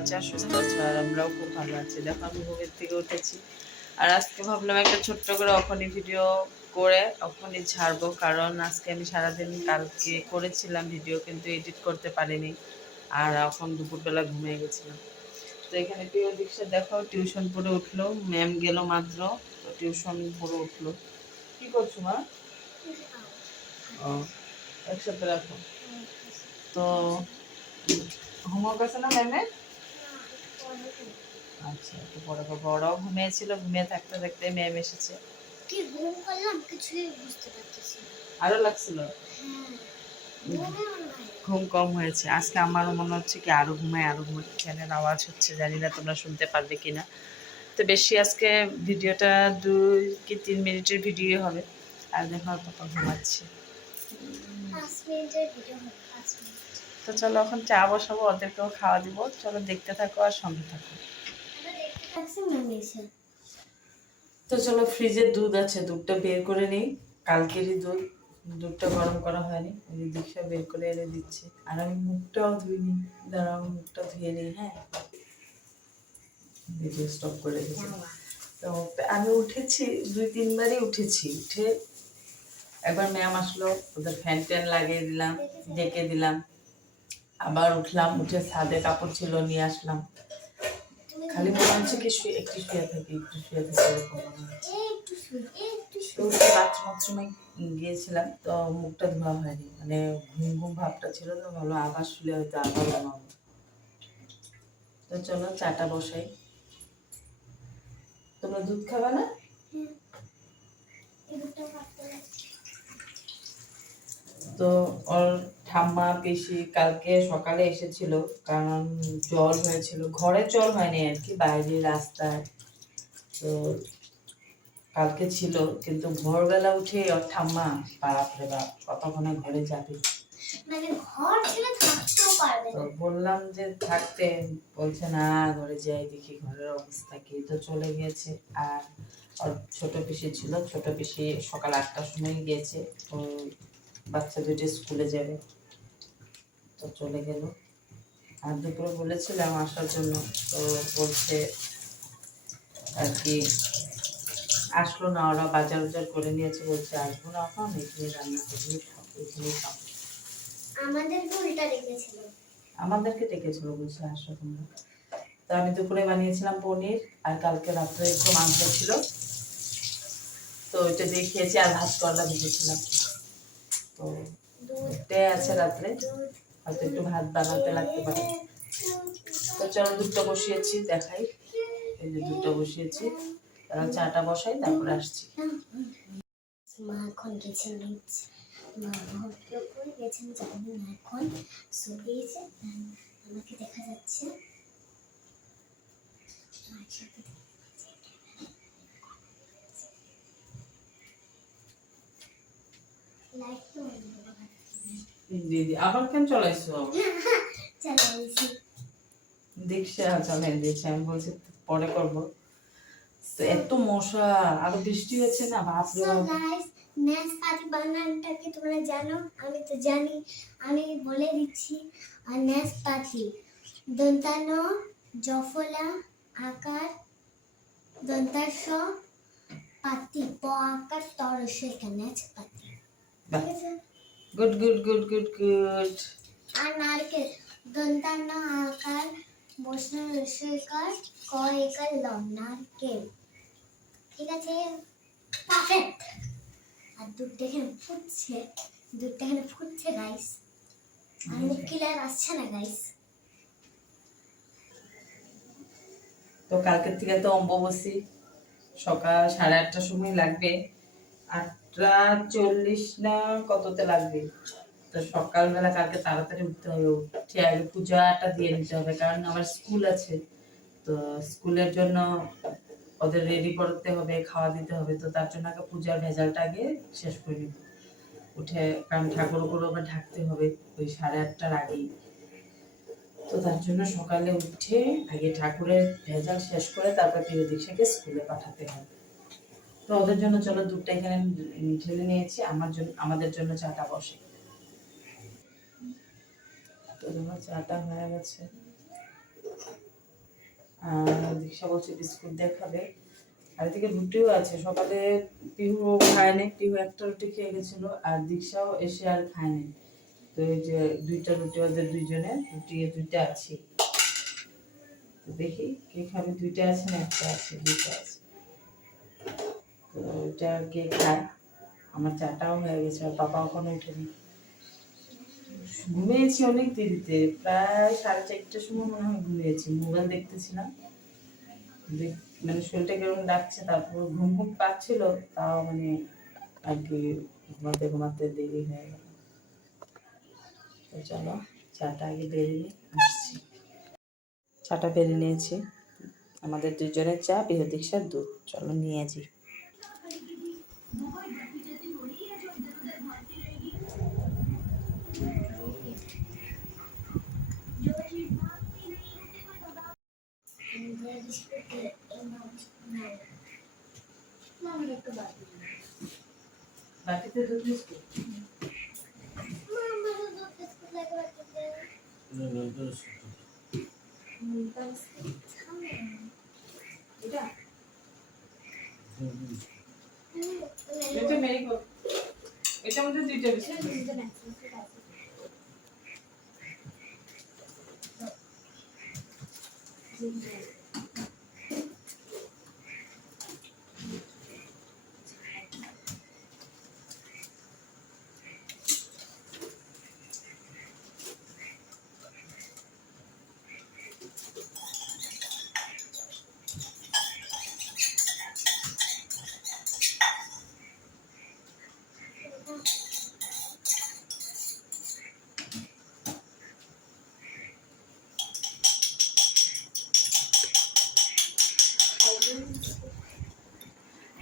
আছে আর সুস্থ আছে আর আমরাও খুব ভালো আছি। দেখো আমি ঘুমের থেকে উঠেছি। আর আজকে ভাবলাম একটা ছোট্ট করে অখনই ভিডিও করে অখনই ছাড়বো কারণ আজকে আমি সারাদিন কালকে করেছিলাম ভিডিও, কিন্তু এডিট করতে পারিনি। আর এখন দুপুরবেলা ঘুমিয়ে গেছিলাম। তো এখানে প্রিয় দীক্ষা, দেখো টিউশন পড়ে উঠল, ম্যাম গেল মাত্র টিউশন পড়ে উঠল। কি করছ মা? ও, একসাথে রাখো। তো হোমওয়ার্ক আছে না ম্যামের? আচ্ছা একটু করব ওরাও ঘুমিয়েছিল ঘুমিয়ে থাকতে থাকতে ম্যাম এসেছে। কি ঘুম করলাম কিছুই বুঝতে পারতেছি আরও লাগছিল? হ্যাঁ ঘুম কম হয়েছে। আজকে আমারও মনে হচ্ছে কি আরও ঘুমায় আরও ঘুমায় ফ্যানের আওয়াজ হচ্ছে জানি না তোমরা শুনতে পারবে কিনা তো বেশি আজকে ভিডিওটা দুই কি তিন মিনিটের ভিডিও হবে। আর দেখো পাপা ঘুমাচ্ছে। পাঁচ মিনিটের ভিডিও হবে। তো চলো এখন চা বসাবো, ওদেরকেও খাওয়া দিব। চলো দেখতে থাকো আর সঙ্গে থাকো। তো চলো ফ্রিজের দুধ আছে, দুধটা বের করে নিই। কালকেরই দুধ, দুধটা গরম করা হয়নি। ওই দীক্ষা বের করে এনে দিচ্ছি। আর আমি মুখটাও ধুইনি। দাঁড়াও, আমি মুখটা ধুয়ে নিই হ্যাঁ? ভিডিও স্টপ করে রেখেছি তো আমি উঠেছি, দুই তিনবারই উঠেছি। উঠে একবার ম্যাম আসলো, ওদের ফ্যান ট্যান লাগিয়ে দিলাম, ডেকে দিলাম। আবার উঠলাম উঠে ছাদে কাপড় ছিল নিয়ে আসলাম। খালি মনে হচ্ছে কি শুয়ে একটু শুয়ে থাকি একটু শুয়ে থাকি এরকম মনে হচ্ছে। বাথরুম গিয়েছিলাম তো মুখটা ধোয়া হয়নি মানে ঘুম ঘুম ভাবটা ছিল তো ভালো আবার শুলে হয়তো আবার ঘুমাবো তো চলো চাটা বসাই। তোমরা দুধ খাবে না? লাগছে। তো ওর ঠাম্মা পিসি কালকে সকালে এসেছিল কারণ জল হয়েছিল। ঘরে জল হয়নি আর কি বাইরে রাস্তায়। তো কালকে ছিল কিন্তু ভোরবেলা উঠে ওর ঠাম্মা বাপরে বাপ কতক্ষণে ঘরে যাবে? মানে তো বললাম যে থাকতে বলছে না ঘরে যাই দেখি ঘরের অবস্থা কি তো চলে গিয়েছে। আর ওর ছোট পিসি ছিল ছোট পিসি সকাল আটটার সময় গিয়েছে তো বাচ্চা দুটো স্কুলে যাবে। তো চলে গেল। আর দুপুরে বলেছিলাম আসার জন্য তো বলছে আর কি আসলো না ওরা বাজার বাজার করে নিয়েছে বলছে আসব না এখন এখানে রান্না করবি খাব এখানেই খাব। আমাদেরকে উল্টা রেখেছিল আমাদেরকে ডেকেছিল বলছে আসো তোমরা। তো আমি দুপুরে বানিয়েছিলাম পনির আর কালকে রাত্রে একটু মাংস ছিল। তো ওইটা দিয়ে খেয়েছি আর ভাত করলা ভেজেছিলাম। তো দুধ ওটাই আছে রাত্রে। হয়তো একটু ভাত বানাতে লাগতে পারে। তো চলো দুধটা বসিয়েছি, দেখাই। এই যে দুধটা বসিয়েছি। তারা চাটা বসাই, তারপরে আসছি। মা এখন গেছেন? দেখা যাচ্ছে। দিদি আবার কেন চলাইছো? চালাইছি। দীক্ষা চালাই দিয়েছে আমি বলছি পরে করব। এত মশা আরও বৃষ্টি হচ্ছে না? বাপ। গাইস ন্যাসপাতি বানানটা কি তোমরা জানো? আমি তো জানি আমি বলে দিচ্ছি আর ন্যাসপাতি দন্তান জফলা আকার দন্তাস পাতি প আকার তরস এটা ন্যাসপাতি ঠিক আছে? Good good good good good আর নারকেল। দন্তান আকার বসন রসকার ক একার লম নারকেল। ঠিক আছে? পারফেক্ট আর দুধটা এখানে ফুটছে। দুধটা এখানে ফুটছে গাইস আর ক্লিয়ার আসছে না গাইস তো কালকের থেকে তো অম্বুবাসী সকাল সাড়ে আটটার সময় লাগবে। আটটা চল্লিশ না কততে লাগবে? তো সকালবেলা কালকে তাড়াতাড়ি উঠতে হবে, উঠে আগে পূজাটা দিয়ে নিতে হবে, কারণ আমার স্কুল আছে। তো স্কুলের জন্য ওদের রেডি করতে হবে, খাওয়া দিতে হবে, তো তার জন্য আগে পূজার ভেজালটা আগে শেষ করে উঠে, কারণ ঠাকুর উপর আবার ঢাকতে হবে ওই সাড়ে আটটার আগেই। তো তার জন্য সকালে উঠে আগে ঠাকুরের ভেজাল শেষ করে তারপর প্রিয় দীক্ষাকে স্কুলে পাঠাতে হবে। তো ওদের জন্য চলো দুধটা এখানে ঢেলে নিয়েছি। আমার জন্য, আমাদের জন্য চাটা বসে। তো তোমার চাটা হয়ে গেছে। আর দীক্ষা বলছে বিস্কুট দিয়ে খাবে আর এদিকে রুটিও আছে, সকালে পিহু খায়নি পিহু একটা রুটি খেয়ে গেছিল, আর দীক্ষাও এসে আর খায়নি তো এই যে দুইটা রুটি, ওদের দুইজনের রুটি দুইটা আছে। দেখি কে খাবে, দুইটা আছে না একটা আছে, দুইটা আছে। তো ওইটা কে খায় আমার চাটাও হয়ে গেছে আর পাপা ওখানে উঠেনি। ঘুমিয়েছি অনেক দেরিতে প্রায় সাড়ে চারটার সময় মনে হয় ঘুমিয়েছি মোবাইল দেখতেছিলাম। মানে শরীরটা কেমন ডাকছে তারপর ঘুম ঘুম পাচ্ছিল তাও মানে আর কি ঘুমাতে ঘুমাতে দেরি হয়ে গেল। তো চলো চাটা আগে বেরিয়ে নিই, আসছি। চাটা বেরিয়ে নিয়েছি। আমাদের দুজনের চা বৃহদীক্ষার দুধ চলো নিয়ে যাই মামার একটু বাকি বাটিতে দুধ বিস্কুট মামার দুধ বিস্কুট লাগে বাকিতে মিল্কা বিস্কুট খাবে এটা হুম, এটা মেরিগো এটার মধ্যে দুইটা বিস্কুট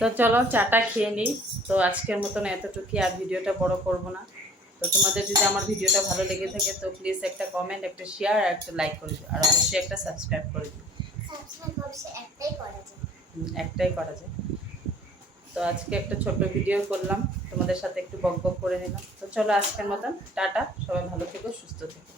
তো চলো চাটা খেয়ে নিই। তো আজকের মতন এতটুকুই আর ভিডিওটা বড় করব না। তো তোমাদের যদি আমার ভিডিওটা ভালো লেগে থাকে তো প্লিজ একটা কমেন্ট একটা শেয়ার আর একটা লাইক করে দিও। আর অবশ্যই একটা সাবস্ক্রাইব করে দিও। একটাই করা যায়। হুম, একটাই করা যায়। তো আজকে একটা ছোট্ট ভিডিও করলাম। তোমাদের সাথে একটু বক বক করে নিলাম। তো চলো আজকের মতন টাটা। সবাই ভালো থেকো সুস্থ থেকো।